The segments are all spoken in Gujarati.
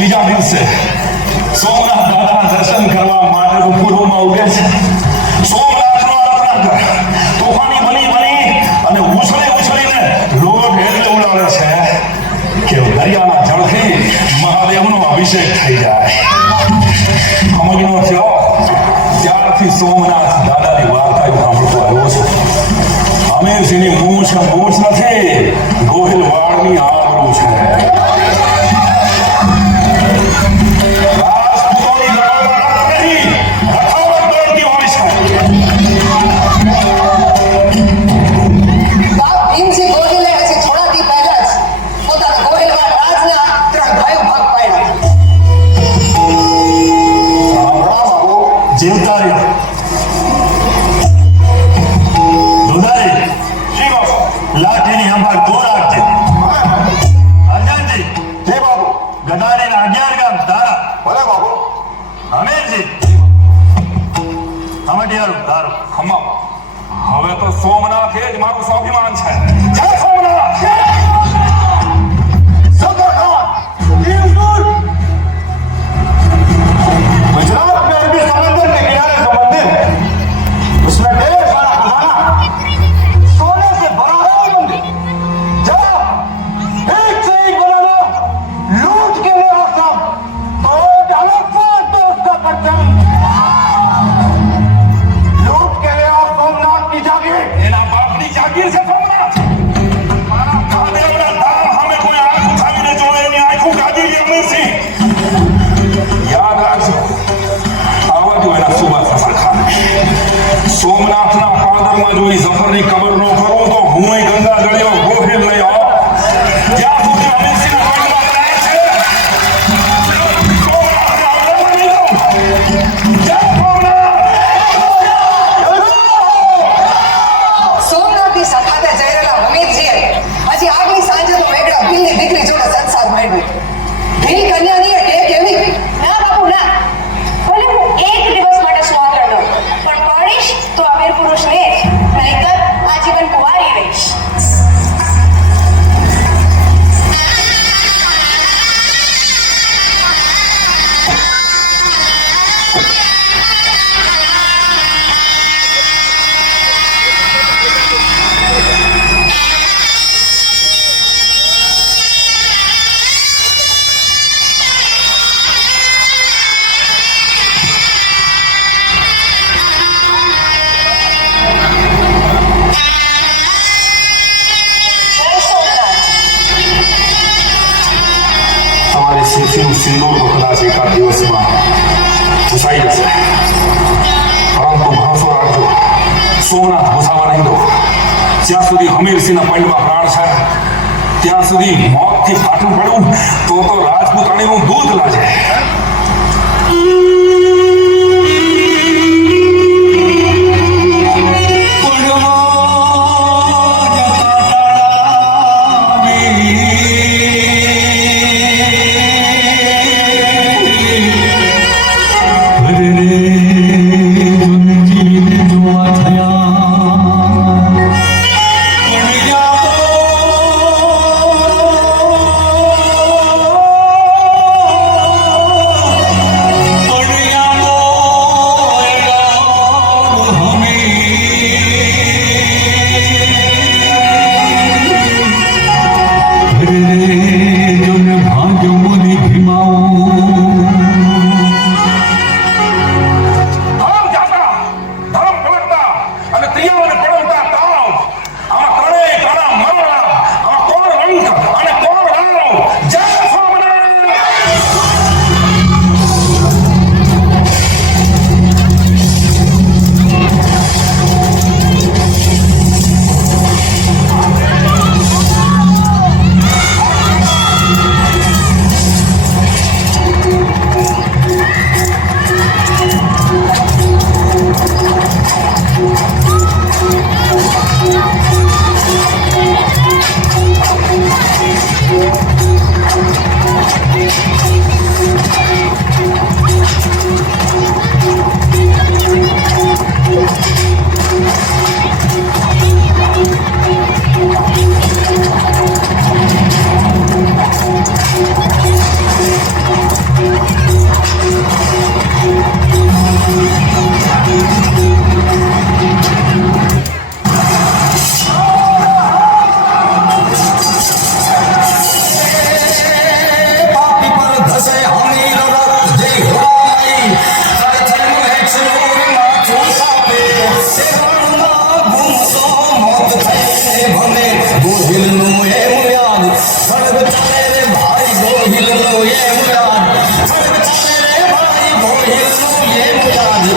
બીજા દિવસે સોમનાથ દાદાના દર્શન કરવા માટે પૂર્વમાં ઉગે છે. સોમનાથનો આરાધના તોફાની બની બની, અને ઉછળી, ઉછળીને છે કે દરિયાના જળથી મહાદેવનો અભિષેક થઈ જાય. સમજનો થયો ત્યારથી સોમનાથ દાદાની છું અમીરસિંહની મૂછ મૂછ નથી ગોહિલ વાળની આબરૂ છે તારા ભલે બાબુ હમીરજી હમડિયારું તારું ખમા હવે તો સોમનાથ એ જ મારું સ્વાભિમાન છે. જય સોમનાથ! ওই জাফর ઘૂસાઈ જશે પરંતુ ભરોસો રાખજો સોમનાથ ઘૂસાવા નહીં દો જ્યાં સુધી હમીરસિંહના પંડમાં પ્રાણ છે ત્યાં સુધી મોતથી ફાટું પડવું તો તો રાજપૂતાણીનું દૂધ લાજે রে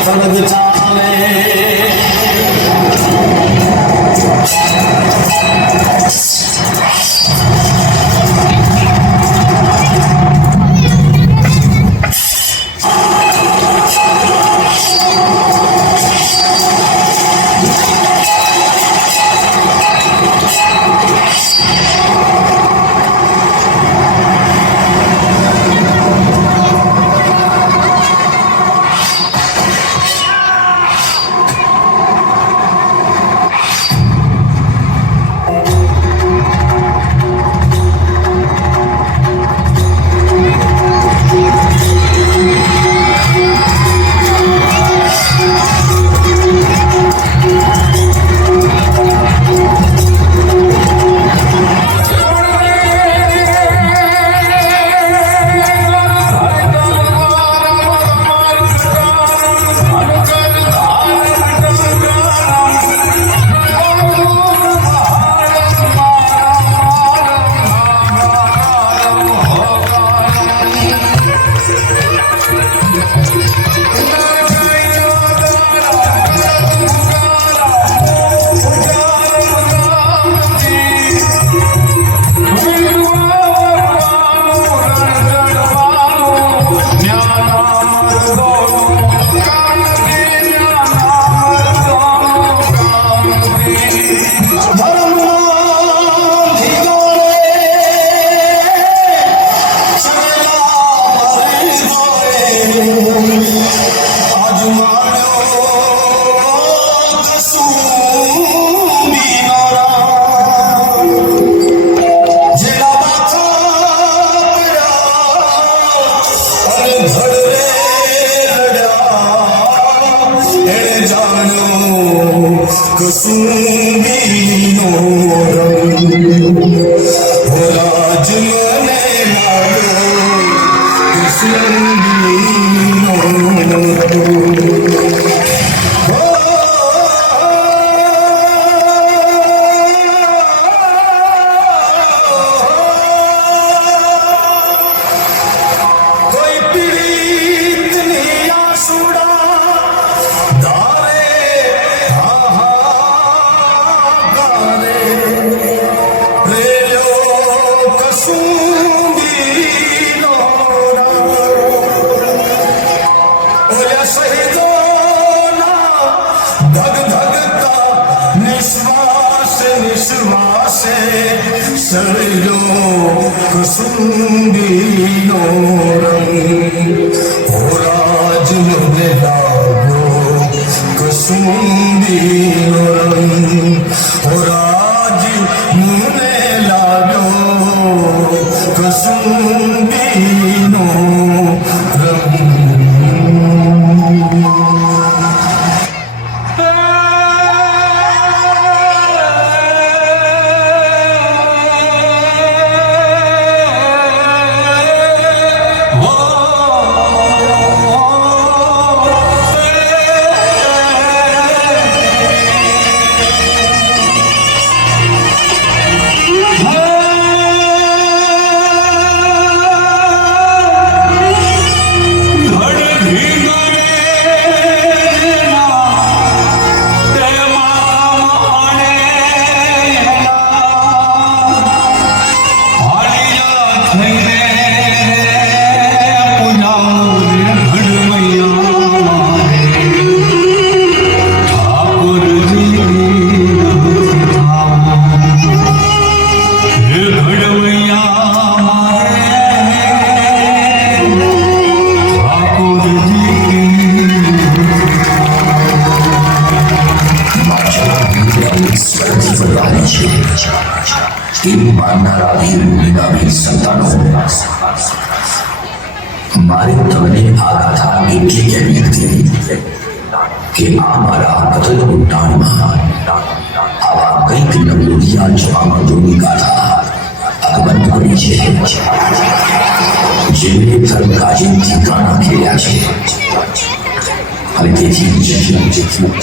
Sana gıcağım. no, cause soon be no ধক ধকতা নিঃশ্বাসে নিঃশ্বাসে শরীরো কুসুম্বিনো রং ওরা জুলবে লাগো ওরা એવું માનનારા વીર નિગામી સંતાનો મારે તમને આ ગાથા એટલી કહેવી હતી કે આ મારા અતલ ઉદ્યાનમાં આવા કંઈક નવલોડિયા જવામતોની ગાથા અકબંધ કરી છે જેમણે ધર્મ કાજેથી ગાણા ખેડ્યા છે અને તેથી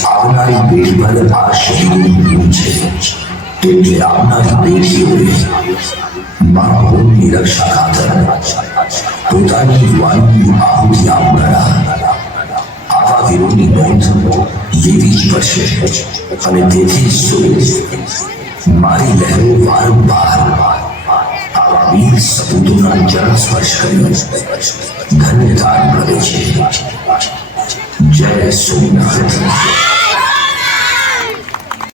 આવનારી પેઢી પર આ શહીદોનું ઋણ છે એટલે આવનારી પેઢીઓએ મા ભૂમિની રક્ષા ખાતર પોતાની યુવાનની આહુતિ આપનારા આવા વીરોની નોંધ લેવી જ પડશે અને તેથી જ તો મારી લહેરો વારંવાર આવા વીર સપૂતોના ચરણ સ્પર્શ કરી ધન્યતા અનુભવે છે જય સોમનાથ